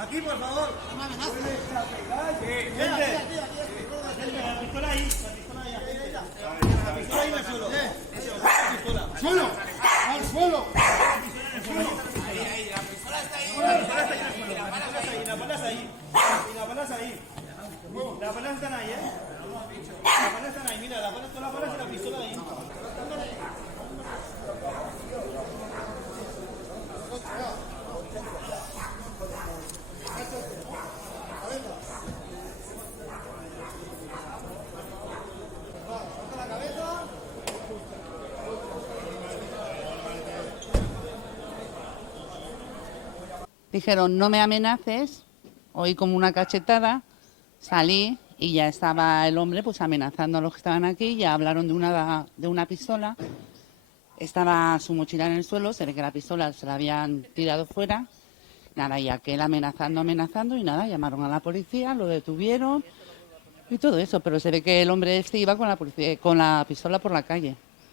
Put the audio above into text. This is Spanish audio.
Aquí, por favor. No me amenaces. La pistola ahí. La pistola ahí en el suelo. ¡Suelo! ¡Al suelo! Ahí, la pistola está ahí. La pistola está ahí en el suelo. La palas ahí. La palas ahí. Las palas están ahí, Las palas están ahí. Mira, todas las palas y la pistola ahí. Dijeron, no me amenaces, oí como una cachetada, salí y ya estaba el hombre pues amenazando a los que estaban aquí, ya hablaron de una pistola, estaba su mochila en el suelo, se ve que la pistola se la habían tirado fuera, nada, y aquel amenazando y nada, llamaron a la policía, lo detuvieron y todo eso, pero se ve que el hombre este iba con la pistola por la calle.